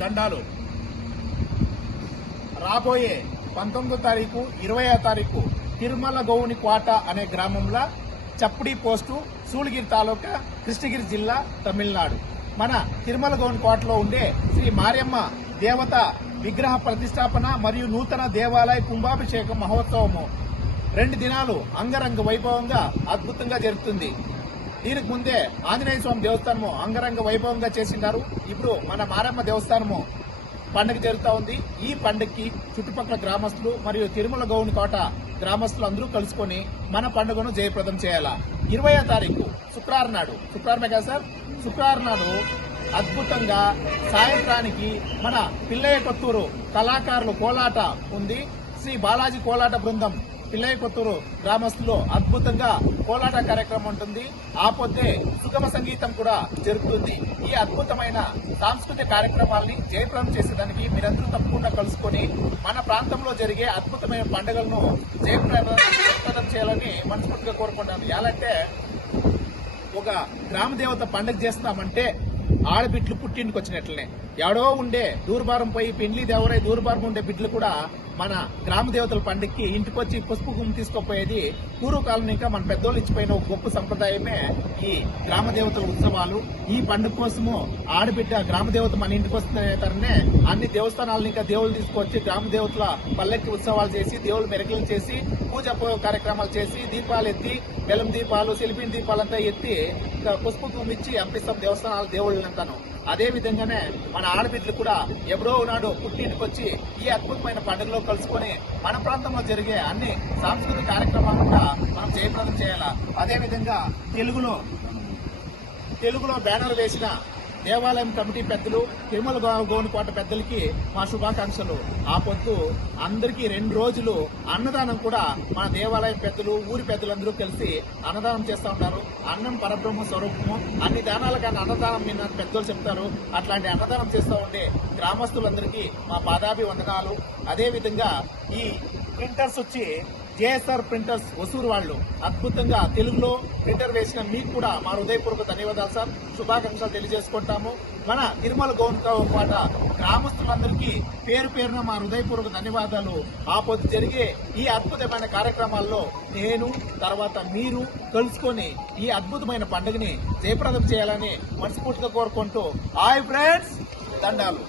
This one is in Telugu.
దండాలు. రాబోయే 19వ తారీఖు 20వ తారీఖు తిరుమల గౌని కోట అనే గ్రామంలో చప్పుడి పోస్టు, సూళగిరి తాలూకా, కృష్ణగిరి జిల్లా, తమిళనాడు. మన తిరుమల గౌని కోటలో ఉండే శ్రీ మారియమ్మ దేవత విగ్రహ ప్రతిష్టాపన మరియు నూతన దేవాలయ కుంభాభిషేక మహోత్సవము 2 దినాలు అంగరంగ వైభవంగా అద్భుతంగా జరుగుతుంది. దీనికి ముందే ఆంజనేయ స్వామి దేవస్థానము అంగరంగ వైభవంగా చేసిండారు. ఇప్పుడు మన మారమ్మ దేవస్థానము పండుగ జరుగుతూ ఉంది. ఈ పండుగకి చుట్టుపక్కల గ్రామస్తులు మరియు తిరుమల గౌని కోట గ్రామస్తులు అందరూ కలుసుకొని మన పండుగను జయప్రదం చేయాలా. 20వ తారీఖు శుక్రవారం నాడు, శుక్రవారమే కదా సార్, శుక్రవారం నాడు అద్భుతంగా సాయంత్రానికి మన పిల్లయ్య కొత్తూరు కళాకారులు కోలాట ఉంది. శ్రీ బాలాజీ కోలాట బృందం పిల్లయ్య కొత్తూరు గ్రామస్తులు అద్భుతంగా కోలాట కార్యక్రమం ఉంటుంది. ఆ పొద్దే సుగమ సంగీతం కూడా జరుగుతుంది. ఈ అద్భుతమైన సాంస్కృతిక కార్యక్రమాలని జయప్రదం చేసేదానికి మీరందరూ తప్పకుండా కలుసుకొని మన ప్రాంతంలో జరిగే అద్భుతమైన పండుగలను జయప్రదం చేయాలని మనస్ఫూర్తిగా కోరుకుంటాను. ఎలాంటే ఒక గ్రామ దేవత పండుగ చేస్తామంటే ఆడబిడ్లు పుట్టింటికి వచ్చినట్లనే, ఎవడో ఉండే దూర్భారం పోయి పెండ్లి దేవరై దూర్భారం ఉండే బిడ్డలు కూడా మన గ్రామ దేవతల పండుగకి ఇంటికి వచ్చి పసుపు కుంకుమ తీసుకోపోయేది పూర్వకాలం ఇంకా మన పెద్దోళ్ళు ఇచ్చిపోయిన ఒక గొప్ప సంప్రదాయమే ఈ గ్రామ దేవతల ఉత్సవాలు. ఈ పండుగ కోసము ఆడబిడ్డ గ్రామ దేవత మన ఇంటికి వస్తున్న అన్ని దేవస్థానాలను ఇంకా దేవుళ్ళు తీసుకొచ్చి గ్రామ దేవతల పల్లెకి ఉత్సవాలు చేసి దేవుళ్ళు మెరకలు చేసి పూజ కార్యక్రమాలు చేసి దీపాలు ఎత్తి బెల్లం దీపాలు సెలిపిన్ దీపాలంతా ఎత్తి పసుపు కుంకుమ ఇచ్చి పంపిస్తాం దేవస్థానాలు దేవుళ్ళంతాను. అదే విధంగానే మన ఆడబిడ్డలు కూడా ఎప్పుడో నాడు పుట్టింటికి వచ్చి ఈ అద్భుతమైన పండుగలో కలుసుకొని మన ప్రాంతంలో జరిగే అన్ని సాంస్కృతిక కార్యక్రమాలు కూడా మనం జయప్రదం చేయాలా. అదేవిధంగా తెలుగులో బ్యానర్ వేసిన దేవాలయం కమిటీ పెద్దలు, తిరుమల గౌని కోట పెద్దలకి మా శుభాకాంక్షలు. ఆ పొద్దు అందరికీ 2 రోజులు అన్నదానం కూడా మన దేవాలయం పెద్దలు, ఊరి పెద్దలందరూ కలిసి అన్నదానం చేస్తూ ఉంటారు. అన్నం పరబ్రహ్మ స్వరూపము, అన్ని దానాల కానీ అన్నదానం మీద పెద్దలు చెప్తారు. అట్లాంటి అన్నదానం చేస్తూ ఉండే గ్రామస్తులందరికీ మా పాదాభివందనాలు. అదేవిధంగా ఈ ప్రింటర్స్ వచ్చి జేఎస్ఆర్ ప్రింటర్స్ ఒసూరు వాళ్ళు అద్భుతంగా తెలుగులో ప్రింటర్ వేసిన మీకు కూడా మా హృదయపూర్వక ధన్యవాదాలు సార్, శుభాకాంక్షలు తెలియజేసుకుంటాము. మన తిరుమల గౌని కోట గ్రామస్తులందరికీ పేరు పేరున మా హృదయపూర్వక ధన్యవాదాలు. ఆ పొద్దు జరిగే ఈ అద్భుతమైన కార్యక్రమాల్లో నేను తర్వాత మీరు కలుసుకొని ఈ అద్భుతమైన పండుగని జయప్రదం చేయాలని మనస్ఫూర్తిగా కోరుకుంటూ హాయ్ ఫ్రెండ్స్, దండాలు.